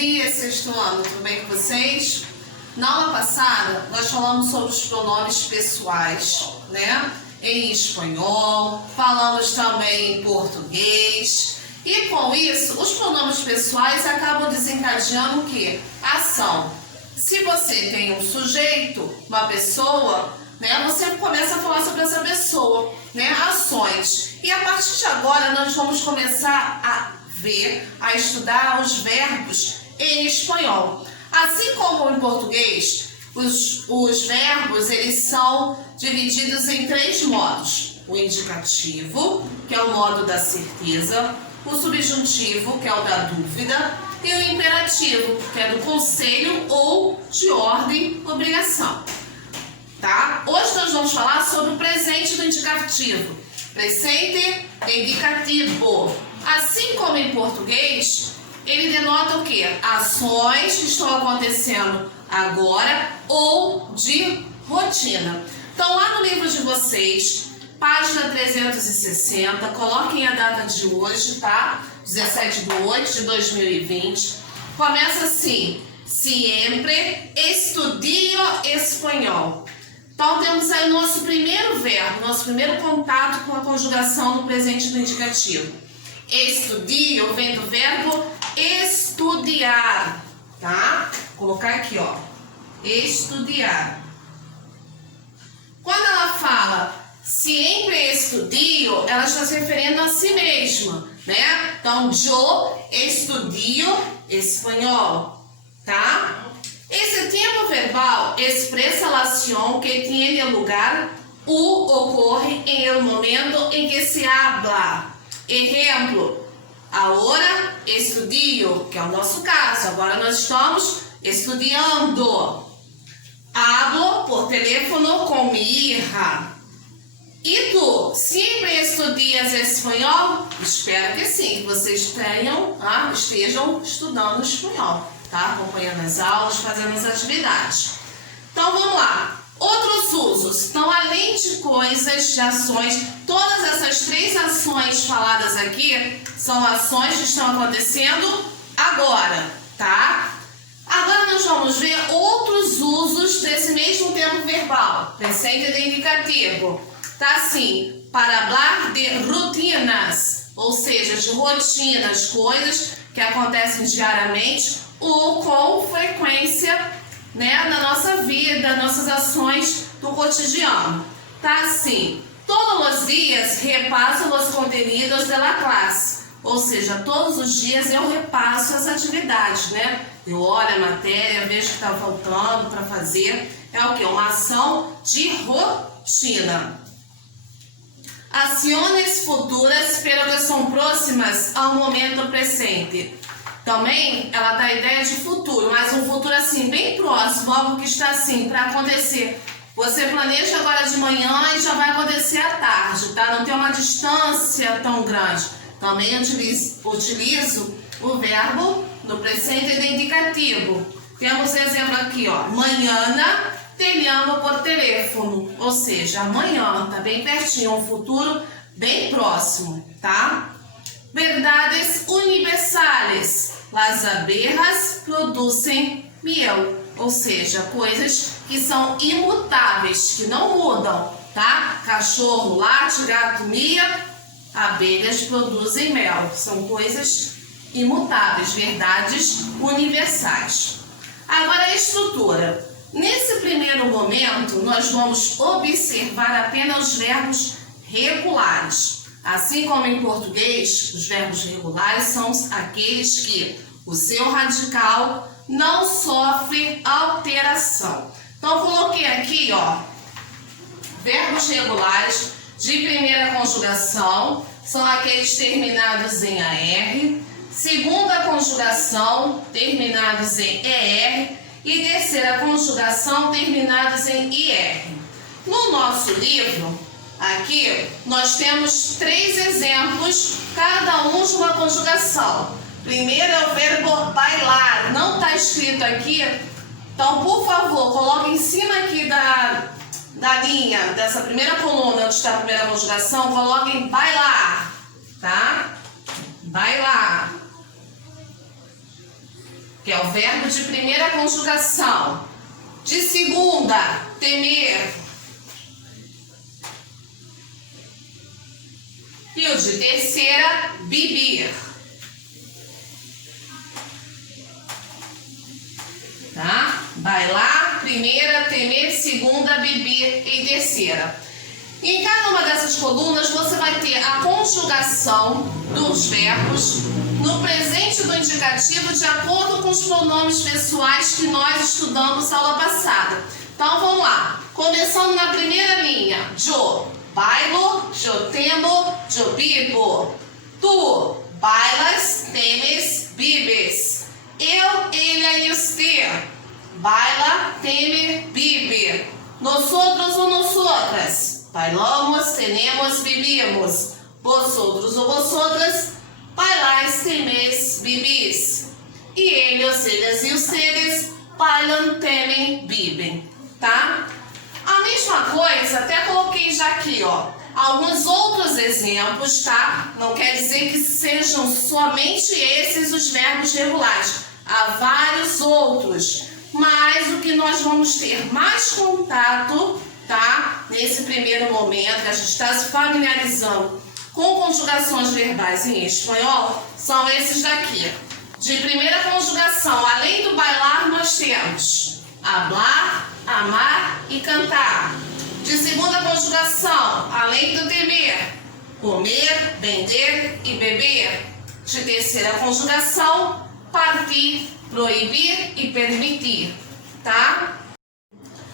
dias, sexto ano, tudo bem com vocês? Na aula passada, nós falamos sobre os pronomes pessoais, né? Em espanhol, falamos também em português. E com isso, os pronomes pessoais acabam desencadeando o quê? Ação. Se você tem um sujeito, uma pessoa, né? Você começa a falar sobre essa pessoa, né? Ações. E a partir de agora, nós vamos começar a estudar os verbos em espanhol. Assim como em português, os verbos eles são divididos em 3 modos. O indicativo, que é o modo da certeza, o subjuntivo, que é o da dúvida, e o imperativo, que é do conselho ou de ordem, obrigação. Tá? Hoje nós vamos falar sobre o presente do indicativo. Presente indicativo. Assim como em português, ele denota o quê? Ações que estão acontecendo agora ou de rotina. Então, lá no livro de vocês, página 360, coloquem a data de hoje, tá? 17/8/2020. Começa assim: siempre estudio espanhol. Então, temos aí o nosso primeiro verbo, nosso primeiro contato com a conjugação no presente do indicativo. Estudio vem do verbo estudiar, tá? Vou colocar aqui, ó. Estudiar. Quando ela fala siempre estudio, ela está se referindo a si mesma, né? Então, yo estudio espanhol, tá? Esse tempo verbal expressa a ação que tiene lugar ou ocorre em el momento em que se habla. Exemplo, agora estudio, que é o nosso caso, agora nós estamos estudiando. Hablo por teléfono com mi hija. E tu, sempre estudias espanhol? Espero que sim, que vocês estejam estudando espanhol, tá? Acompanhando as aulas, fazendo as atividades. Então vamos lá. Outros usos. Então, além de coisas, de ações, todas essas 3 ações faladas aqui são ações que estão acontecendo agora, tá? Agora nós vamos ver outros usos desse mesmo tempo verbal. Presente de indicativo. Tá assim, para falar de rutinas, ou seja, de rotinas, coisas que acontecem diariamente ou com frequência, né, na nossa vida, nossas ações do cotidiano. Tá assim, todos os dias repasso os conteúdos da classe, ou seja, todos os dias eu repasso as atividades, né? Eu olho a matéria, vejo o que está faltando para fazer. É o que? Uma ação de rotina. Ações futuras, pero que são próximas ao momento presente. Também ela dá a ideia de futuro, mas um futuro assim, bem próximo, algo que está assim, para acontecer. Você planeja agora de manhã e já vai acontecer à tarde, tá? Não tem uma distância tão grande. Também utilizo o verbo no presente de indicativo. Temos exemplo aqui, ó. Mañana te llamo por teléfono. Ou seja, amanhã, tá bem pertinho, um futuro bem próximo, tá? Verdades universales. Las abejas produzem miel. Ou seja, coisas que são imutáveis, que não mudam, tá? Cachorro late, gato mia, abelhas produzem mel. São coisas imutáveis, verdades universais. Agora a estrutura. Nesse primeiro momento, nós vamos observar apenas os verbos regulares. Assim como em português, os verbos regulares são aqueles que o seu radical não sofre alteração. Então, coloquei aqui, ó, verbos regulares de primeira conjugação, são aqueles terminados em AR, segunda conjugação, terminados em ER, e terceira conjugação, terminados em IR. No nosso livro, aqui, nós temos 3 exemplos, cada um de uma conjugação. Primeiro é o verbo bailar, não está escrito aqui, então, por favor, coloque em cima aqui da linha, dessa primeira coluna, onde está a primeira conjugação, coloque em bailar, tá? Bailar. que é o verbo de primeira conjugação. De segunda, temer. E o de terceira, beber. Tá? Bailar, primeira, temer, segunda, beber e terceira. E em cada uma dessas colunas você vai ter a conjugação dos verbos no presente do indicativo de acordo com os pronomes pessoais que nós estudamos aula passada. Então vamos lá. Começando na primeira linha. Yo bailo, yo temo, yo vivo. Tu bailas, temes, vives. Eu, ele e você. Baila, teme, vive. Nosotros ou nosotras. Bailamos, tenemos, vivimos. Vosotros ou vosotras. Bailais, temeis, vivis. E eles, elas e ustedes bailam, temem, vivem. Tá? A mesma coisa, até coloquei já aqui, ó. Alguns outros exemplos, tá? Não quer dizer que sejam somente esses os verbos regulares. Há vários outros. Mas o que nós vamos ter mais contato, tá? Nesse primeiro momento, que a gente está se familiarizando com conjugações verbais em espanhol, são esses daqui. De primeira conjugação, além do bailar, nós temos hablar, amar e cantar. De segunda conjugação, além do temer, comer, vender e beber. De terceira conjugação, partir, proibir e permitir, tá?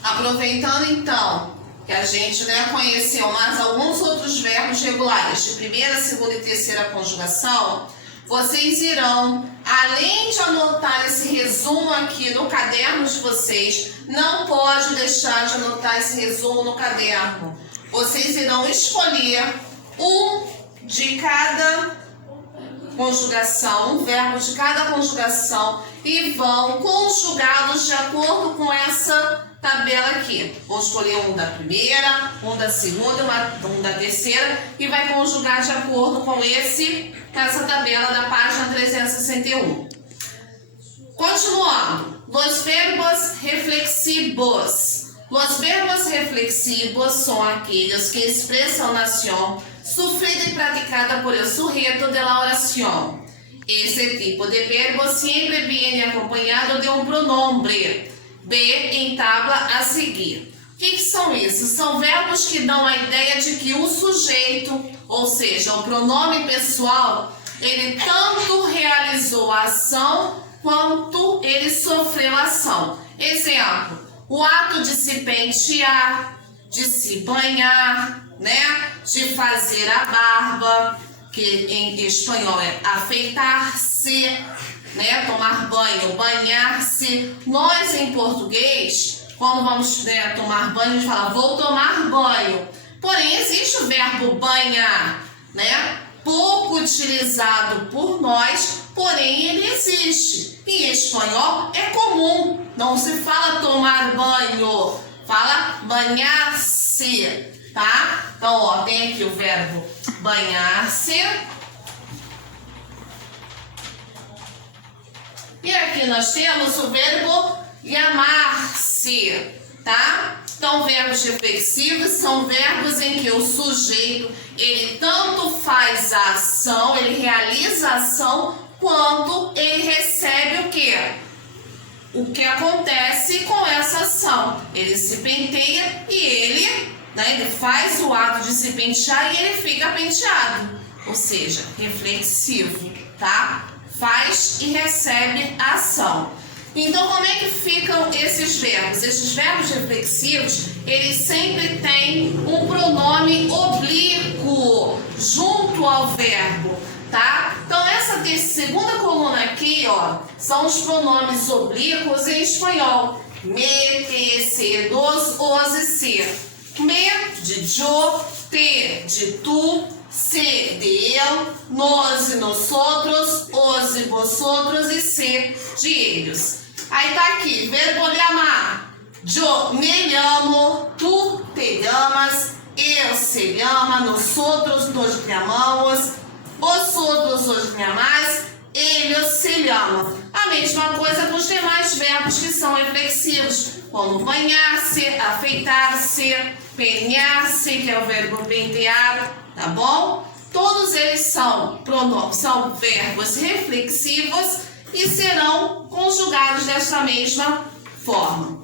Aproveitando então que a gente conheceu mais alguns outros verbos regulares de primeira, segunda e terceira conjugação, vocês irão, além de anotar esse resumo aqui no caderno de vocês, não pode deixar de anotar esse resumo no caderno. Vocês irão escolher um de cada conjugação, um verbo de cada conjugação e vão conjugá-los de acordo com essa tabela aqui. Vou escolher um da primeira, um da segunda, um da terceira e vai conjugar de acordo com essa tabela da página 361. Continuando, los verbos reflexivos. Los verbos reflexivos son aquellos que expresan una acción sufrida y practicada por el sujeto de la oración. Ese tipo de verbo siempre viene acompañado de un pronombre. Ver em tabla a seguir. O que são esses? São verbos que dão a ideia de que o sujeito, ou seja, o pronome pessoal, ele tanto realizou a ação quanto ele sofreu a ação. Exemplo, o ato de se pentear, de se banhar, de fazer a barba, que em espanhol é afeitar-se, tomar banho, banhar-se. Nós em português, quando vamos tomar banho, a gente fala, vou tomar banho. Porém, existe o verbo banhar, pouco utilizado por nós, porém ele existe. Em espanhol é comum, não se fala tomar banho, fala banhar-se, tá? Então, ó, tem aqui o verbo banhar-se. E aqui nós temos o verbo llamar-se, tá? Então, verbos reflexivos são verbos em que o sujeito, ele tanto faz a ação, ele realiza a ação, quanto ele recebe o quê? O que acontece com essa ação. Ele se penteia e ele faz o ato de se pentear e ele fica penteado. Ou seja, reflexivo, tá? Faz e recebe a ação. Então, como é que ficam esses verbos? Esses verbos reflexivos, eles sempre têm um pronome oblíquo junto ao verbo, tá? Então, essa segunda coluna aqui, ó, são os pronomes oblíquos em espanhol. Me, te, se, dos, os e se. Me, de yo, te, de tu, se, de eu, nos e nosotros, os e vosotros e se, de eles. Aí tá aqui, verbo llamar. Yo me llamo, tu te llamas, eu se llama, nosotros nos llamamos, vosotros os llamais, ele ou se ele ama. A mesma coisa com os demais verbos que são reflexivos, como banhar-se, afeitar-se, pentear-se, que é o verbo pentear, tá bom? Todos eles são verbos reflexivos e serão conjugados desta mesma forma.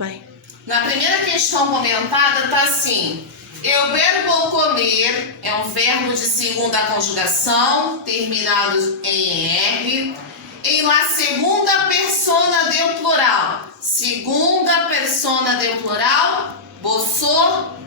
Na primeira questão comentada está assim: eu verbo comer é um verbo de segunda conjugação, terminado em R, em la segunda persona del plural. Segunda persona del plural, vosotros.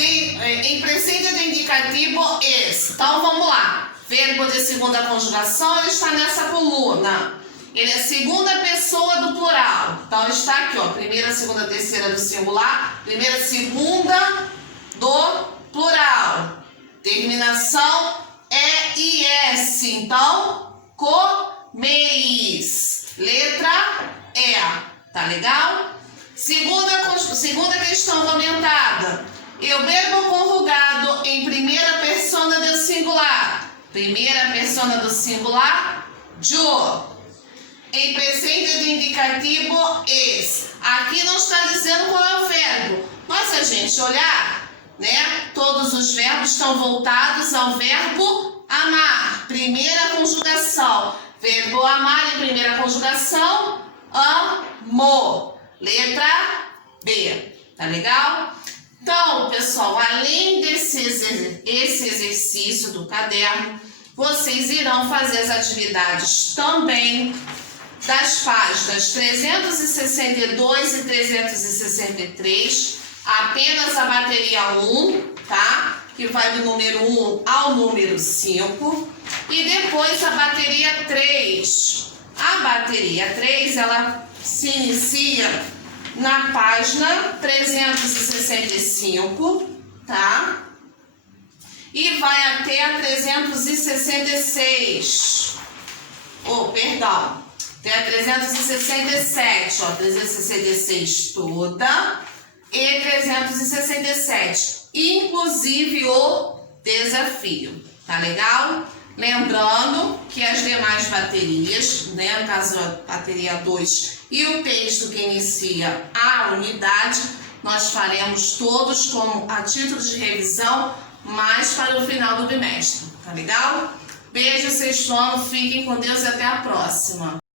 Em presente do indicativo es. Então vamos lá. Verbo de segunda conjugação, ele está nessa coluna. Ele é segunda pessoa do plural. Então está aqui, ó. Primeira, segunda, terceira do singular. Primeira, segunda do plural. Terminação EIS. Então, comeis. Letra E. Tá legal? Segunda questão comentada. Eu verbo conjugado em primeira persona do singular. Primeira persona do singular, yo. Em presente do indicativo, es. Aqui não está dizendo qual é o verbo. Mas se a gente olhar, né, todos os verbos estão voltados ao verbo amar. Primeira conjugação. Verbo amar em primeira conjugação, amo. Letra B. Tá legal? Então, pessoal, além desse exercício do caderno, vocês irão fazer as atividades também das páginas 362 e 363, apenas a bateria 1, tá? Que vai do número 1 ao número 5. E depois a bateria 3. A bateria 3, ela se inicia na página 365, tá? E vai até a 366. Perdão. Até a 367, ó. 366 toda e 367. Inclusive o desafio. Tá legal? Lembrando que as demais baterias, né, no caso a bateria 2 e o texto que inicia a unidade, nós faremos todos como a título de revisão, mais para o final do bimestre, tá legal? Beijo, sexto ano, fiquem com Deus e até a próxima!